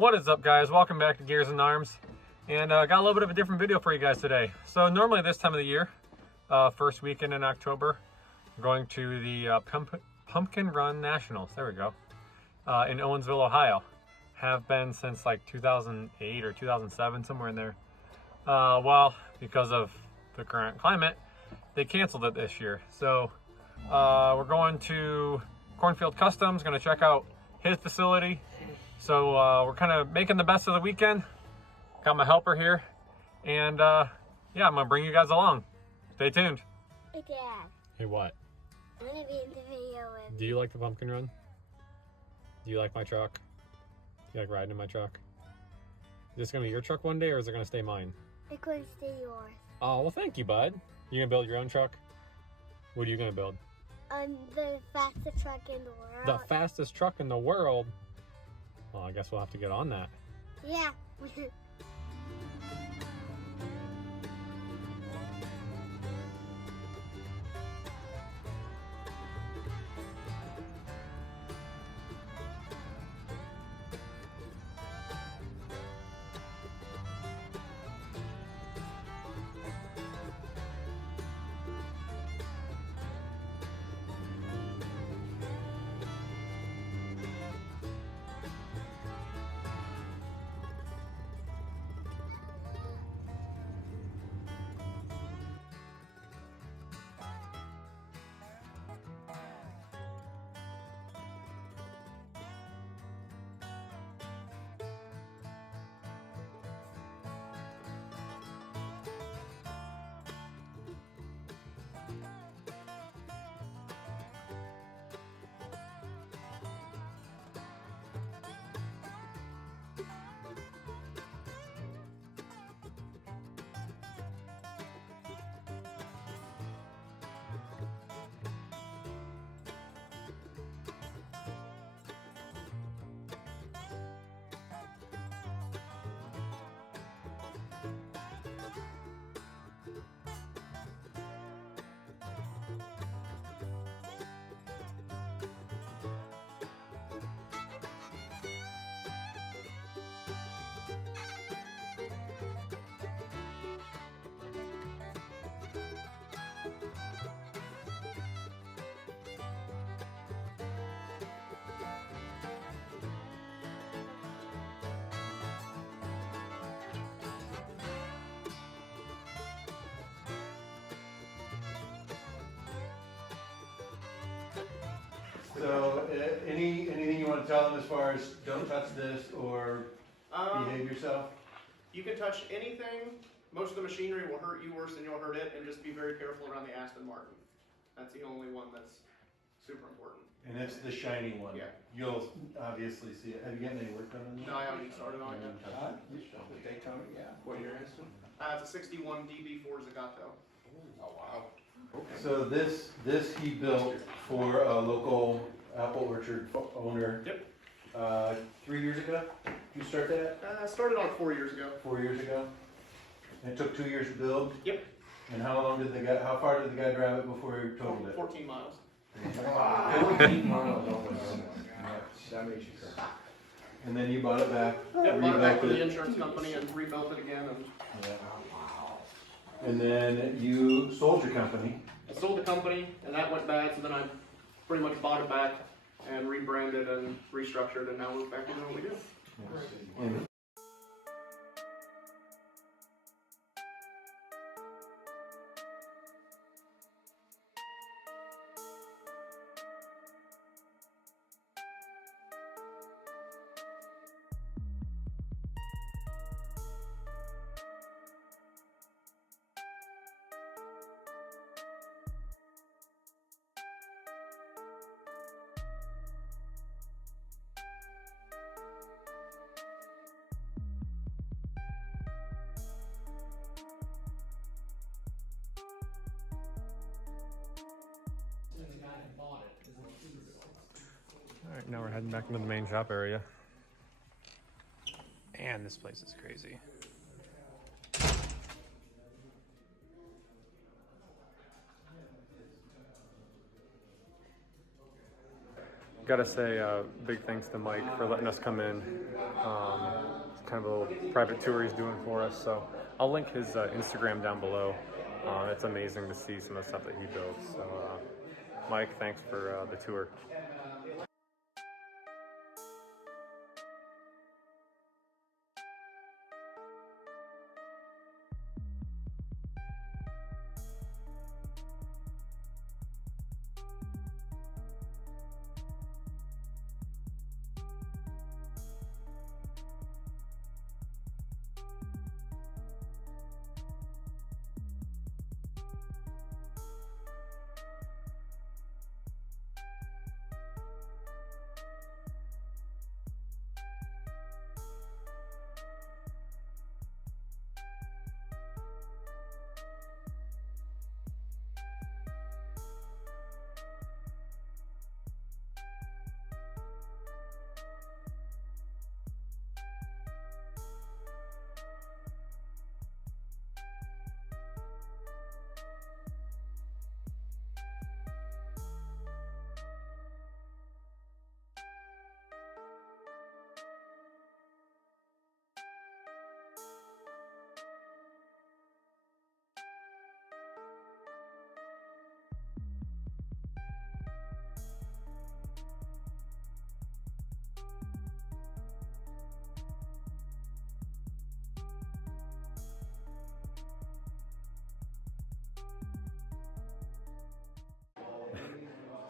What is up, guys? Welcome back to Gears and Arms, and got a little bit of a different video for you guys today. So normally this time of the year, first weekend in October, we're going to the Pumpkin Run Nationals. There we go. In Owensville, Ohio. Have been since like 2008 or 2007, somewhere in there. Well, because of the current climate, they canceled it this year. So we're going to Cornfield Customs, going to check out his facility. So we're kind of making the best of the weekend. Got my helper here, and yeah, I'm gonna bring you guys along. Stay tuned. Hey, Dad. Hey, what? I'm gonna be in the video with. Do you like the pumpkin run? Do you like my truck? Do you like riding in my truck? Is this gonna be your truck one day, or is it gonna stay mine? It's gonna stay yours. Oh, well, thank you, bud. You gonna build your own truck? What are you gonna build? The fastest truck in the world. The fastest truck in the world? Well, I guess we'll have to get on that. Yeah. So, anything you want to tell them as far as don't touch this or behave yourself? You can touch anything. Most of the machinery will hurt you worse than you'll hurt it, and just be very careful around the Aston Martin. That's the only one that's super important. And it's the shiny one. Yeah. You'll obviously see it. Have you gotten any work done on that? No, I haven't even started on it yet. The Daytona, yeah. What year is it? It's a 61 DB4 Zagato. Oh, wow. Okay. So this he built for a local apple orchard owner. Yep. 3 years ago. Did you start that? I started on it 4 years ago. 4 years ago. And it took 2 years to build. Yep. And how far did the guy drive it before he totaled it? 14 miles. Wow. 14 miles, oh my goodness. That makes you crazy. And then you bought it back. Yep, bought it back from rebuilt the insurance company and rebuilt it again. And Yeah. And then you sold your company. I sold the company, and that went bad, so then I pretty much bought it back and rebranded and restructured, and now we're back to doing what we do. And Alright, now we're heading back into the main shop area. And this place is crazy. Gotta say big thanks to Mike for letting us come in. It's kind of a little private tour he's doing for us. So I'll link his Instagram down below. It's amazing to see some of the stuff that he builds. So Mike, thanks for the tour.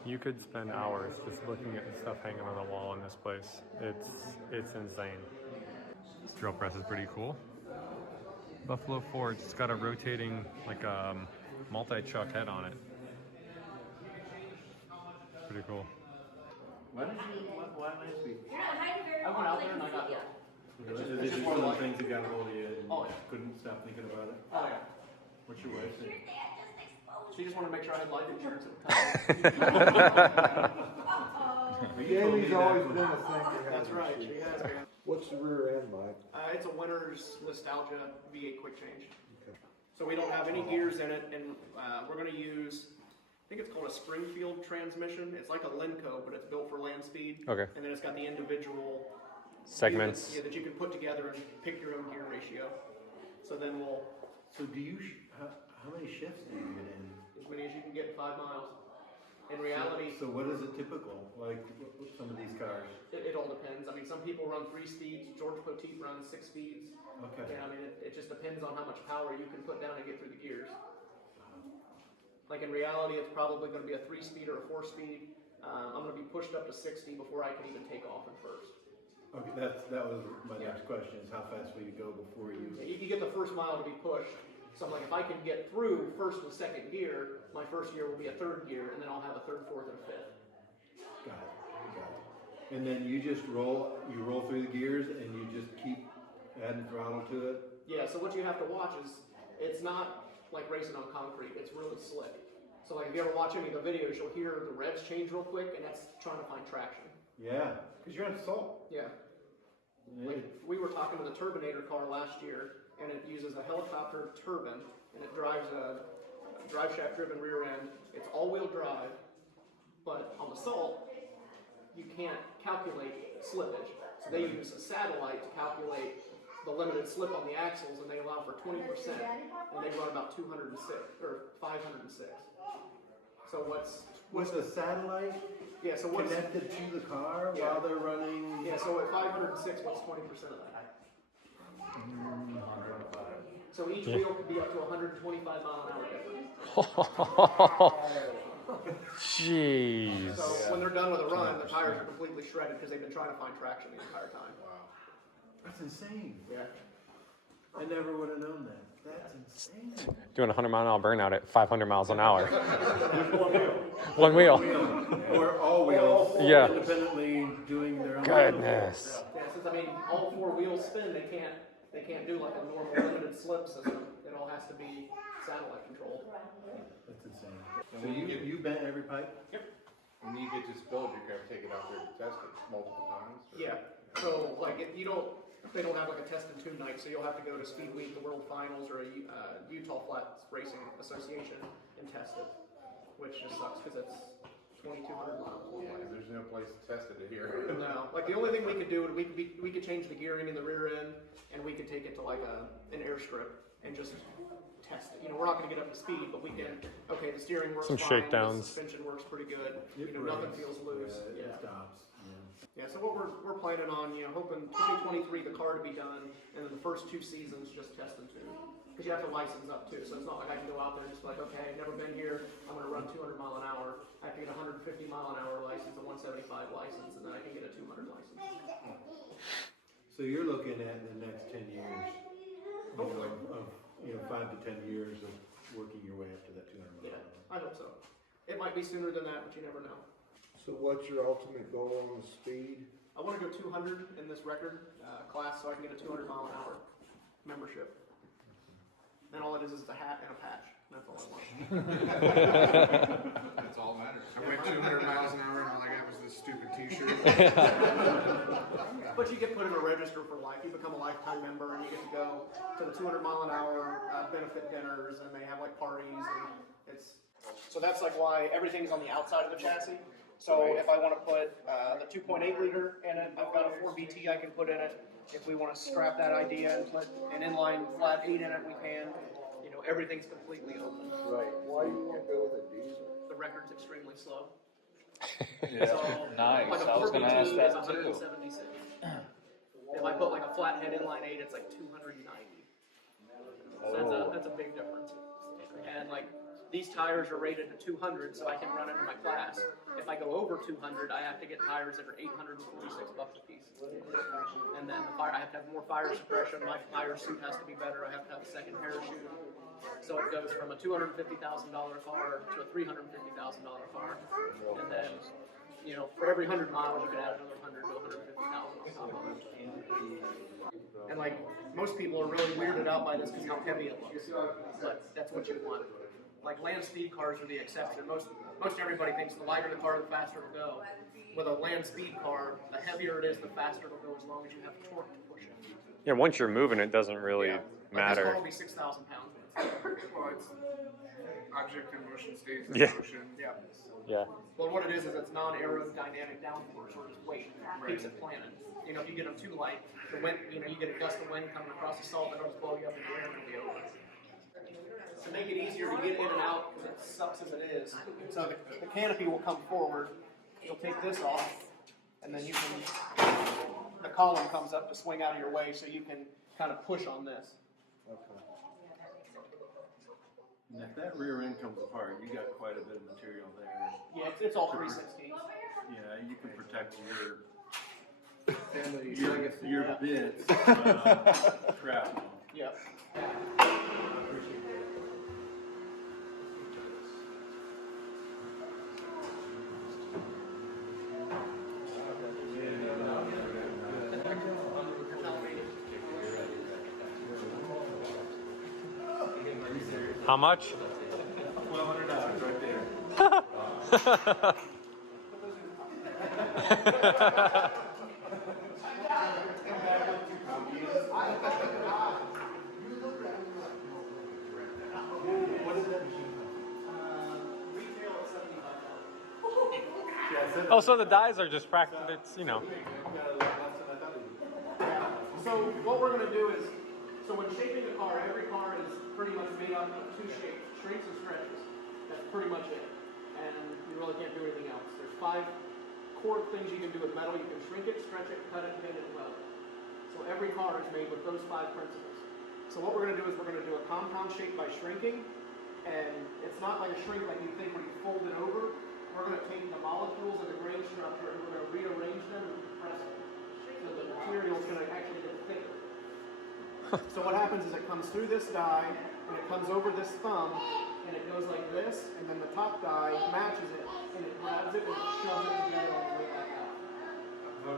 You could spend hours just looking at the stuff hanging on the wall in this place. It's insane. This drill press is pretty cool. Buffalo Forge, it's got a rotating, like a multi-chuck head on it. Pretty cool. Why last week? I went out there and I got it. It's just one of those things that got hold of you and Oh, yeah. couldn't stop thinking about it. Oh yeah. What's your wife say? She just wanted to make sure I had life insurance at the time. Jamie's always been a thing. That's right, she has, man. What's the rear end, Mike? It's a winner's nostalgia V8 quick change. Okay. So we don't have any gears in it, and we're going to use, I think it's called a Springfield transmission. It's like a Lenco, but it's built for land speed. Okay. And then it's got the individual Segments. that you can put together and pick your own gear ratio. So then we'll, So do you, how many shifts do you get in? as many as you can get in 5 miles. In reality, So what is it typical, like with some of these cars? it all depends. I mean, some people run 3 speeds. George Poteet runs 6 speeds. Okay. And I mean, it just depends on how much power you can put down and get through the gears. Like in reality, it's probably going to be a 3-speed or a 4-speed. I'm going to be pushed up to 60 before I can even take off in first. Okay, that was my next question, is how fast will you go before you? You get the first mile to be pushed. So I'm like, if I can get through first and second gear, my first gear will be a 3rd gear, and then I'll have a 3rd, 4th, and a 5th. Got it. And then you just roll through the gears and you just keep adding throttle to it? Yeah, so what you have to watch is, it's not like racing on concrete, it's really slick. So like if you ever watch any of the videos, you'll hear the revs change real quick, and that's trying to find traction. Yeah, because you're on salt. Yeah. Like we were talking to the Turbinator car last year, and it uses a helicopter turbine, and it drives a drive shaft driven rear end. It's all-wheel drive, but on the salt, you can't calculate slippage. So they use a satellite to calculate the limited slip on the axles, and they allow for 20%, and they run about 206 or 506. So With a satellite yeah? So what's connected to the car Yeah. while they're running? yeah? So at 506, what's 20% of that? So each wheel could be up to 125 mile an hour difference. Jeez. So when they're done with a run, the tires are completely shredded because they've been trying to find traction the entire time. That's insane. Yeah. I never would have known that. That's insane. Doing a 100-mile-an-hour burnout at 500 miles an hour. One wheel. One wheel. Or all wheels. Yeah. Independently doing their own. Goodness. Yeah, since I mean all 4 wheels spin, they can't do like a normal limited slip system. It all has to be satellite controlled. That's insane. So you bent every pipe? Yep. When you get this build, you're gonna take it out there to test it multiple times? Or? Yeah. So like they don't have like a test and tune night, so you'll have to go to Speed Week, the World Finals, or a Utah Flat Racing Association and test it, which just sucks because it's 2,200 miles. Yeah, 'cause there's no place to test it here. No, like the only thing we could do would we could change the gearing in the rear end, and we could take it to like an airstrip and just test it. You know, we're not going to get up to speed, but we can. Okay, the steering works Some fine. shakedowns. The suspension works pretty good. It You know, nothing breaks. feels loose. Yeah, Yeah. it stops. Yeah. So what we're planning on, you know, hoping 2023 the car to be done, and then the first 2 seasons just testing too. Because you have to license up too, so it's not like I can go out there and just be like, okay, never been here, I'm going to run 200 mile an hour. I have to get a 150 mile an hour license, a 175 license, and then I can get a 200 license. So you're looking at the next 10 years, Hopefully. of 5 to 10 years of working your way up to that 200 mile. Yeah, I hope so. It might be sooner than that, but you never know. So what's your ultimate goal on the speed? I want to go 200 in this record class so I can get a 200 mile an hour membership. And all it is a hat and a patch. That's all I want. That's all that matters. I went 200 miles an hour and all I got was this stupid t-shirt. But you get put in a register for life. You become a lifetime member and you get to go to the 200 mile an hour benefit dinners, and they have like parties, and it's. So that's like why everything's on the outside of the chassis. So if I want to put the 2.8 liter in it, I've got a 4BT I can put in it. If we want to scrap that idea and put an inline flat 8 in it, we can. You know, everything's completely open. Right. Why you can't go with a diesel? The record's extremely slow. Yeah. So, Nice. like a I was 4BT gonna ask is that too. 176. If I put like a flathead inline 8, it's like 290. So that's a big difference. And like these tires are rated to 200, so I can run it in my class. If I go over 200, I have to get tires that are $846 a piece. And then I have to have more fire suppression. My fire suit has to be better. I have to have a second parachute. So it goes from a $250,000 car to a $350,000 car. And then, you know, for every 100 miles, you can add another 100 to 150,000 on top of it. And like most people are really weirded out by this because how heavy it looks, but that's what you want. Like land speed cars are the exception. Most everybody thinks the lighter the car, the faster it'll go. With a land speed car, the heavier it is, the faster it'll go, as long as you have torque to push it. Yeah, once you're moving, it doesn't really Like this matter. car will be 6,000 pounds. Well, it's object in motion stays in Yeah. motion. Yeah. Yeah. Well, what it is it's non-aerodynamic downforce, or just weight keeps it planted. You know, if you get them too light, the wind, you know, you get a gust of wind coming across the salt, that'll just blow you up in the air and it'll be over. To make it easier to get in and out, because it sucks as it is, so the canopy will come forward. You'll take this off, and then you can. The column comes up to swing out of your way, so you can kind of push on this. And if that rear end comes apart, you got quite a bit of material there. Yeah, it's all 316. Yeah, you can protect Family your bits shrapnel. Yep. How much? $1,200 right there. What is that machine Retail at $75. called? Oh, so the dies are just practice. It's, you know. So what we're going to do is, so when shaping a car, every car is pretty much made up of 2 shapes, shrinks and stretches. That's pretty much it. And you really can't do anything else. There's 5 core things you can do with metal. You can shrink it, stretch it, cut it, bend it, and weld it. So every car is made with those 5 principles. So what we're going to do is we're going to do a compound shape by shrinking. And it's not like a shrink like you think where you fold it over. We're going to take the molecules of the grain structure and we're going to rearrange them and compress them. So the material is going to actually get thicker. So what happens is it comes through this die, and it comes over this thumb, and it goes like this, and then the top die matches it, and it grabs it and it shoves it together on the way back out.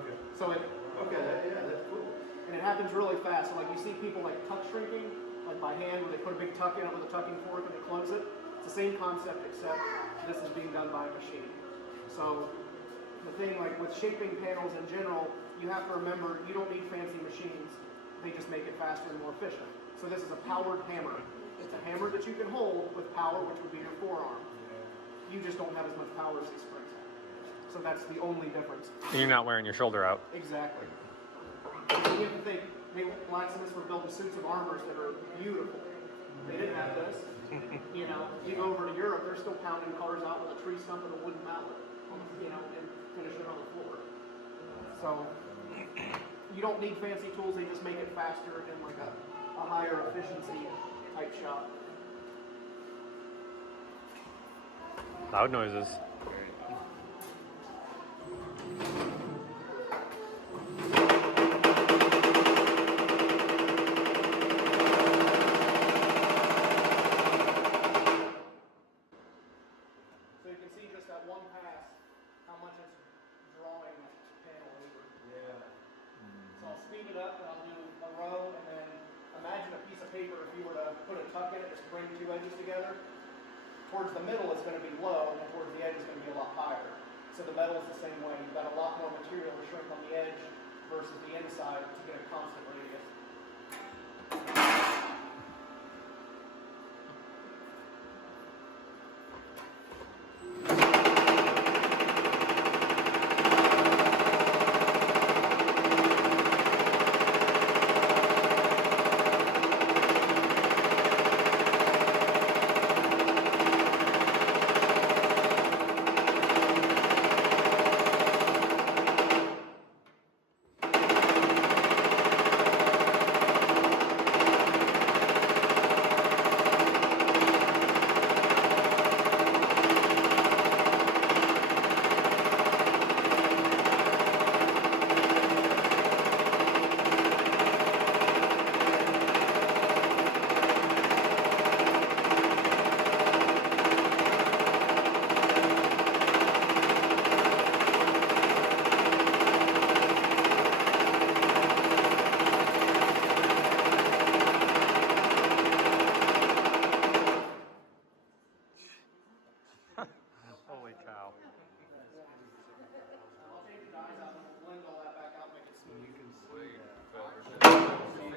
Okay. So it, That's cool. and it happens really fast. So like you see people like tuck shrinking, like by hand, where they put a big tuck in it with a tucking fork and they close it. It's the same concept, except this is being done by a machine. So the thing, like with shaping panels in general, you have to remember you don't need fancy machines. They just make it faster and more efficient. So this is a powered hammer. It's a hammer that you can hold with power, which would be your forearm. You just don't have as much power as these springs have. So that's the only difference. You're not wearing your shoulder out. Exactly. And you have to think, hey, blacksmiths were building suits of armors that are beautiful. They didn't have this. You know, you go over to Europe, they're still pounding cars out with a tree stump and a wooden mallet, you know, and finish it on the floor. So you don't need fancy tools, they just make it faster and like a higher efficiency type shop. Loud noises. So you can see just that one pass, how much it's drawing the panel over. Yeah. So I'll speed it up and I'll do a row and then imagine a piece of paper if you were to put a tuck in it, just bring two edges together. Towards the middle it's going to be low and towards the edge it's going to be a lot higher. So the metal is the same way. You've got a lot more material to shrink on the edge versus the inside to get a constant radius. Holy cow. I'll take the dies out and blend all that back out and make it smooth. You can see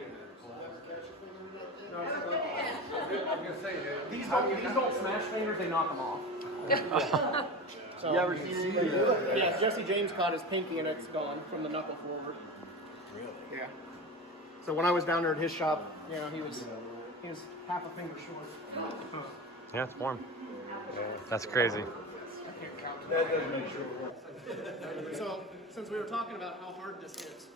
I'm gonna say that. These don't smash fingers, they knock them off. So, You ever see that? yeah, Jesse James caught his pinky and it's gone from the knuckle forward. Really? Yeah. So when I was down there at his shop, you know, he was half a finger short. Yeah, it's warm. That's crazy. That does make sure it works. So since we were talking about how hard this is,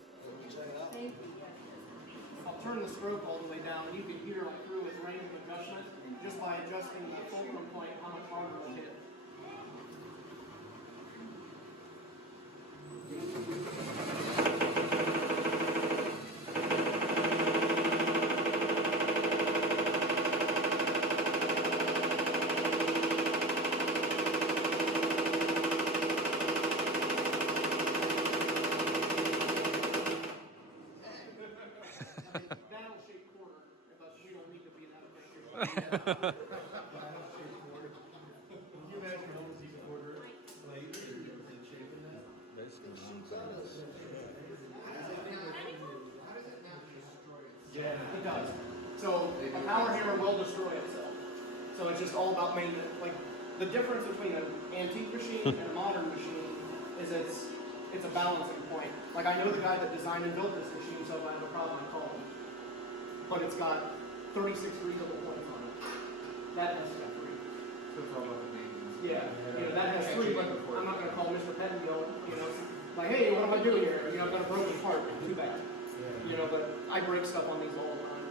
I'll turn the stroke all the way down and you can hear like through its range of adjustment just by adjusting the fulcrum point how much harder it hit. That'll shape quarter, but we don't need to be that efficient. Can you imagine how much you can order plate and shaping that? Yeah. It does. So a power hammer will destroy itself. So it's just all about maintenance. Like the difference between an antique machine and a modern machine is it's a balancing point. Like I know the guy that designed and built this machine, so if I have a problem, I call him. But it's got 36 readable points on it. That has got 3. So it's all about the maintenance. Yeah, that has 3, but I'm not going to call Mr. Pettengill, like, hey, what am I doing here? I've got a broken part, too bad. But I break stuff on these all the time.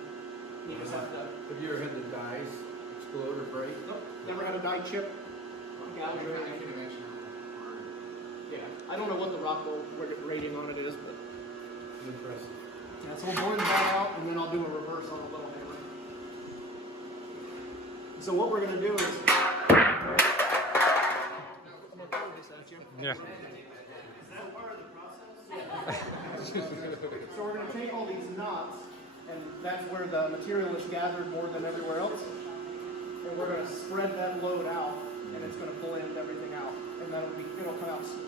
You just have to. Have you ever had the dies explode or break? Nope, never had a die chip, gouge or I anything. can imagine how hard. Yeah, I don't know what the Rockwell rating on it is, but It's impressive. yeah. So we'll blend that out, and then I'll do a reverse on a little hammer. So what we're gonna do is. Yeah. So we're going to take all these knots, and that's where the material is gathered more than everywhere else. And we're going to spread that load out, and it's going to blend everything out, and it'll come out smooth.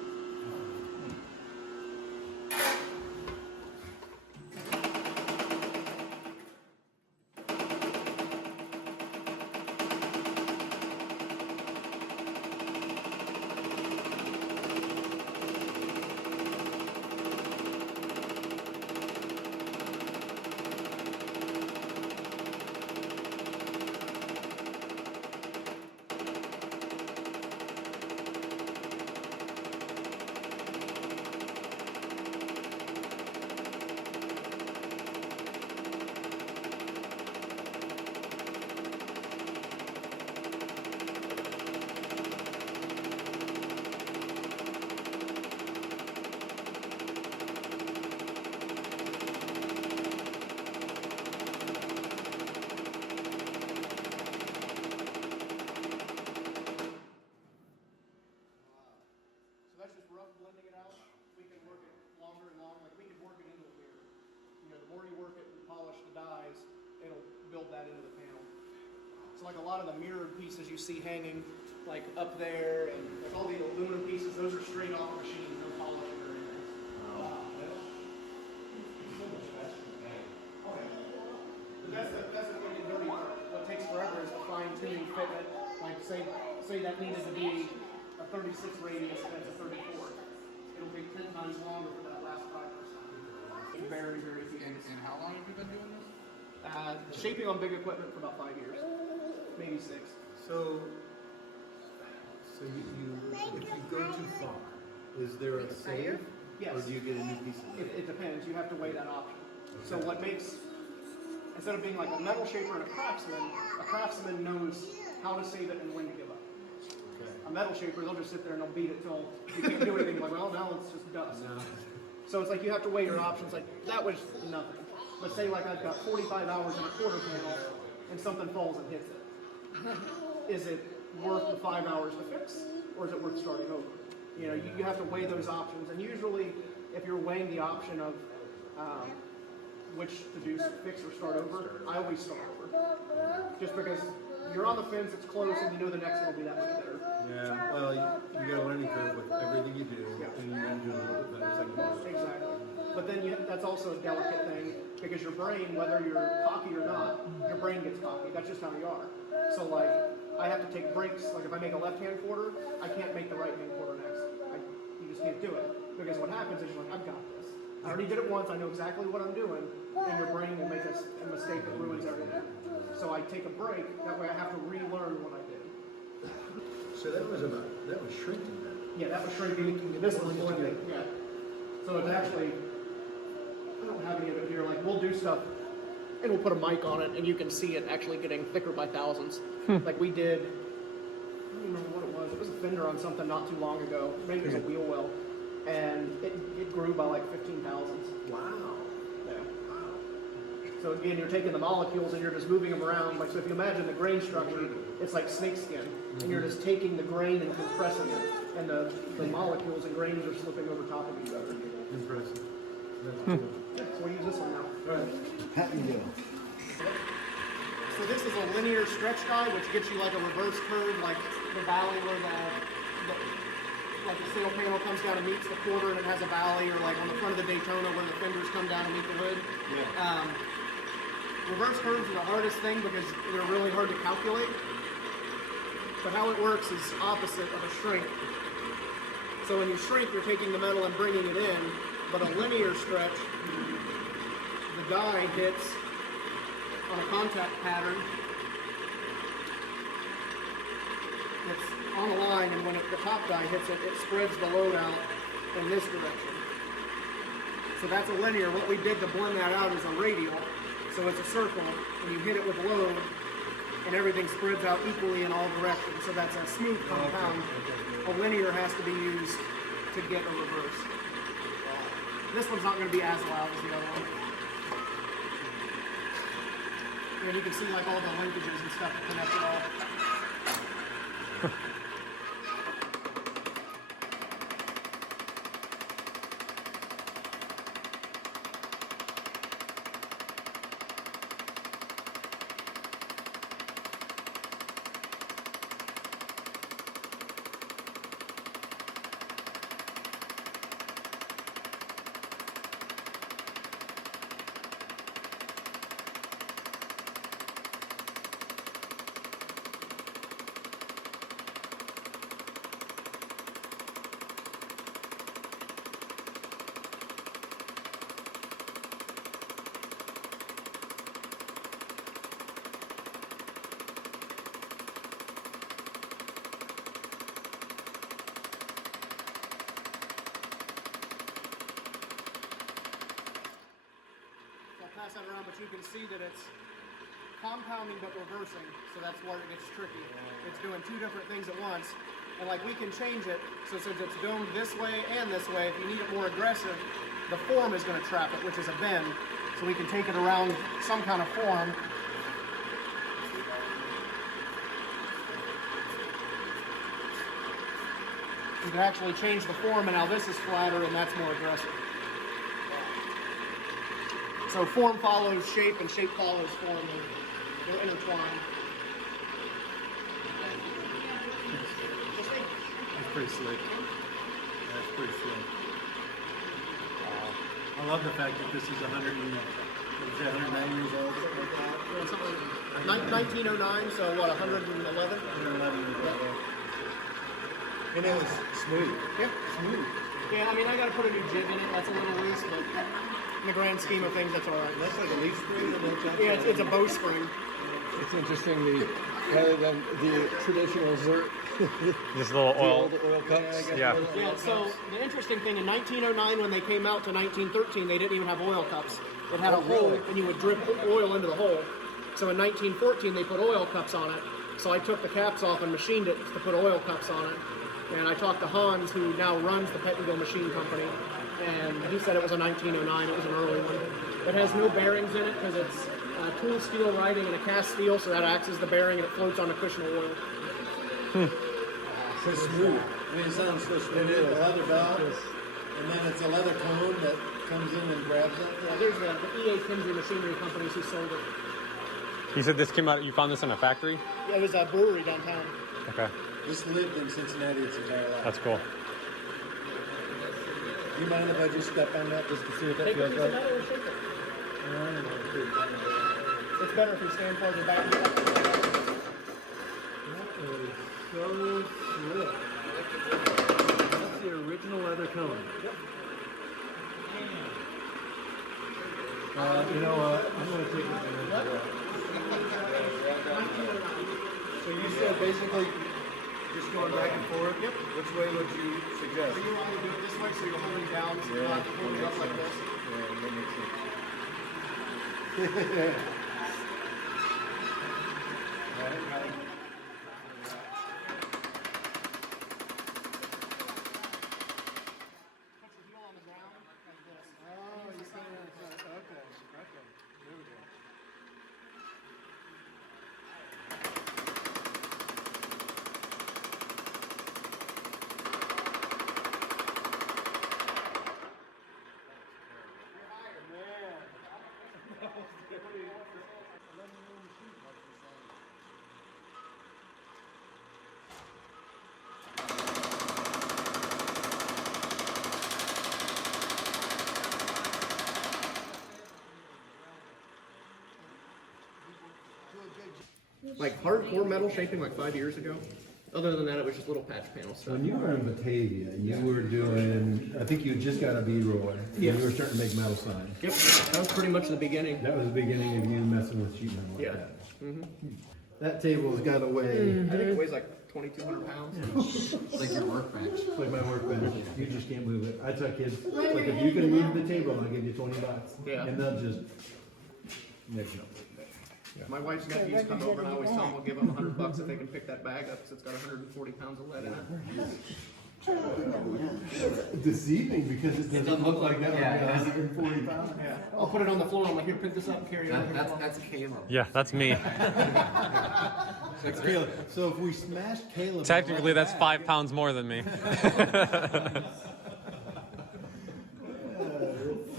that's just rough blending it out. We can work it longer and longer. Like we could work it into a mirror. You know, the more you work it and polish the dies, it'll build that into the panel. So like a lot of the mirrored pieces you see hanging like up there, and like all the aluminum pieces, those are straight off machine, no polishing or anything. But that's the quick and dirty part. What takes forever is the fine tuning fitment. Like say that needed to be a 36 radius and it's a 34. It'll take 10 times longer for that last 5%. Very, very few. And how long have you been doing this? Shaping on big equipment for about 5 years, maybe 6. So you if you go too far, is there a save? Yes. Or do you get a new piece of wood? It depends. You have to weigh that option. So what makes, instead of being like a metal shaper and a craftsman knows how to save it and when to give up. Okay. A metal shaper, they'll just sit there and they'll beat it till you can't do anything. Like, well, now it's just dust. No. So it's like you have to weigh your options. Like that was nothing. But say like I've got 45 hours in a quarter panel and something falls and hits it. Is it worth the 5 hours to fix, or is it worth starting over? You know, you have to weigh those options. And usually, if you're weighing the option of which to do, fix or start over, I always start over. Just because you're on the fence, it's close, and you know the next one will be that much better. Yeah, well, you got a learning curve with everything you do, and you're going to do a little bit better second time. Exactly. But then that's also a delicate thing, because your brain, whether you're cocky or not, your brain gets cocky. That's just how you are. So like, I have to take breaks. Like if I make a left-hand quarter, I can't make the right-hand quarter next. You just can't do it. Because what happens is you're like, I've got this. I already did it once, I know exactly what I'm doing, and your brain will make a mistake that ruins everything. So I take a break, that way I have to relearn what I did. So that was shrinking then. Yeah, that was shrinking. This was blending. Yeah. So it's actually, I don't have any of it here. Like we'll do stuff, and we'll put a mic on it, and you can see it actually getting thicker by thousands. Like we did, I don't remember what it was. It was a fender on something not too long ago. Maybe it was a wheel well, and it grew by like 15 thousandths. Wow. Yeah. So again, you're taking the molecules and you're just moving them around. Like so, if you imagine the grain structure, it's like snakeskin, and you're just taking the grain and compressing it, and the molecules and grains are slipping over top of each other. Impressive. That's cool. Yeah, so we'll use this one now. All right. How you doing? So this is a linear stretch die, which gets you like a reverse curve, like the valley where like the sail panel comes down and meets the quarter and it has a valley, or like on the front of the Daytona where the fenders come down and meet the hood. Yeah. Reverse curves are the hardest thing because they're really hard to calculate. But how it works is opposite of a shrink. So when you shrink, you're taking the metal and bringing it in, but a linear stretch, the die hits on a contact pattern. It's on a line, and when the top die hits it, it spreads the load out in this direction. So that's a linear. What we did to blend that out is a radial. So it's a circle, and you hit it with load, and everything spreads out equally in all directions. So that's a smooth compound. A linear has to be used to get a reverse. This one's not going to be as loud as the other one. And you can see like all the linkages and stuff to connect it all. Pass that around, but you can see that it's compounding but reversing, so that's where it gets tricky. It's doing two different things at once, and like we can change it, so since it's domed this way and this way, if you need it more aggressive, the form is going to trap it, which is a bend, so we can take it around some kind of form. You can actually change the form, and now this is flatter, and that's more aggressive. So form follows shape, and shape follows form. They're intertwined. That's pretty slick. That's pretty slick. I love the fact that this is 109 years old. Yeah, something like 1909, so what, 111? 111 years old. And it was smooth. Yep, smooth. Yeah, I mean, I gotta put a new jig in it. That's a little loose, but in the grand scheme of things, that's all right. That's like a leaf spring. Yeah, it's a bowstring. It's interesting, rather than the traditional Zert, Just a little oil. the oil cups. Yeah. Yeah, so the interesting thing, in 1909 when they came out to 1913, they didn't even have oil cups. It had a hole, and you would drip oil into the hole. So in 1914, they put oil cups on it. So I took the caps off and machined it to put oil cups on it. And I talked to Hans, who now runs the Pettengill Machine Company, and he said it was a 1909, it was an early one. It has no bearings in it because it's tool steel writing and a cast steel, so that acts as the bearing and it floats on a cushion of oil. So smooth. I mean, it sounds so smooth. It is a leather belt, and then it's a leather cone that comes in and grabs it. Yeah, there's the E.A. Kinsey Machinery Companies who sold it. You said this came out, you found this in a factory? Yeah, it was a brewery downtown. Okay, This lived in Cincinnati its entire life. that's cool. Do you mind if I just step on that just to see what that Take a feels piece of like? metal or shake it. It's better if you stand farther back. That is so slick. That's the original leather cone. Yep. You know what? I'm going to take advantage of that. So you said basically just going back and forth? Yep. Which way would you suggest? So you want me to do it this way so you're holding down, so you're not holding up like this. Yeah, that makes sense. Put your heel on the ground like this. Oh, you said it. Okay. There we go. Like hardcore metal shaping like 5 years ago. Other than that, it was just little patch panel stuff. When you were in Batavia, you were doing, I think you had just got a bead roller. Yes. You were starting to make metal signs. Yep, that was pretty much the beginning. That was the beginning of you messing with sheet metal like Yeah. that. That table's got to weigh, I think it weighs like 2,200 pounds. It's like your workbench. it's like my workbench. You just can't move it. I tell kids, like if you can move the table, I'll give you $20. Yeah. And they'll just make no. My wife's nephews come over and I always tell them I'll give them $100 if they can pick that bag up because it's got 140 pounds of lead in it. Deceiving because it doesn't look like that. Yeah, it Like doesn't. 140 pounds. Yeah. I'll put it on the floor and I'm like, here, pick this up and carry it over. That's Caleb. Yeah, that's me. Caleb. So if we smash Caleb, Technically, that's 5 pounds more than me.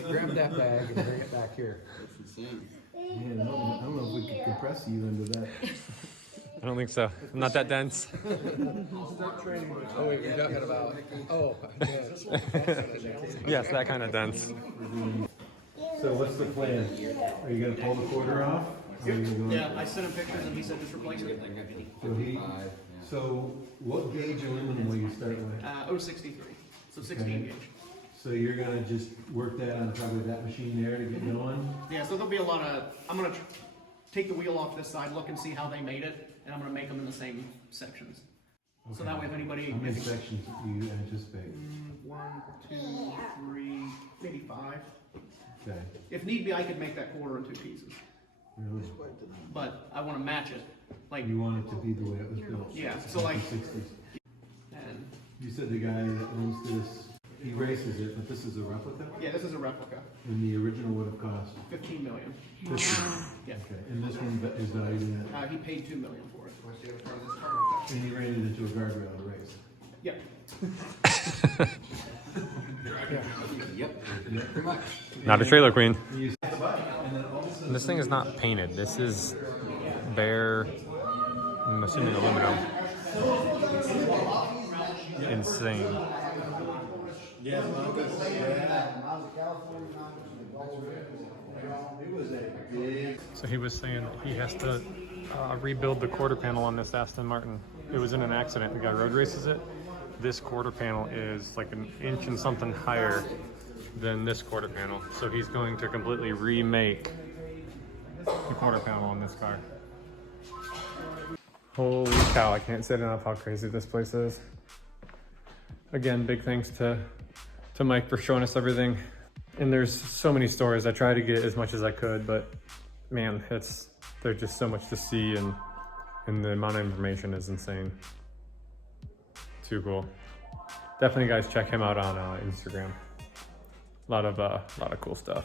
Grab that bag and bring it back here. That's insane. Man, I don't know if we could compress you into that. I don't think so. I'm not that dense. Oh, wait, we're talking about. Oh, yes. Yes, that kind of dense. So what's the plan? Are you gonna pull the quarter off? Or are you gonna- Yeah, I sent him pictures and he said just replace it. So what gauge aluminum will you start with? 063, so 16 Okay. gauge. So you're gonna just work that on probably that machine there to get going? Yeah, so there'll be a lot of, I'm gonna take the wheel off this side, look and see how they made it, and I'm gonna make them in the same sections. So that way if anybody, How many sections do you anticipate? 1, 2, 3, maybe 5. Okay, If need be, I could make that quarter in 2 pieces, really? but I wanna match it, like, You want it to be the way it was built? Yeah, so like- 60s. and, You said the guy that owns this, he races it, but this is a replica? yeah, this is a replica, And the original would have cost 15 million. this one? Yeah. Okay, and this one is valued at, He paid 2 million for it. and he ran it into a guardrail to race. Yeah. Not a trailer queen. And this thing is not painted. This is bare, I'm assuming aluminum. Insane. So he was saying that he has to rebuild the quarter panel on this Aston Martin. It was in an accident. The guy road races it. This quarter panel is like an inch and something higher than this quarter panel. So he's going to completely remake the quarter panel on this car. Holy cow, I can't say enough how crazy this place is. Again, big thanks to Mike for showing us everything. And there's so many stores. I tried to get as much as I could, but man, there's just so much to see, and the amount of information is insane. Too cool. Definitely guys check him out on Instagram. A lot of cool stuff.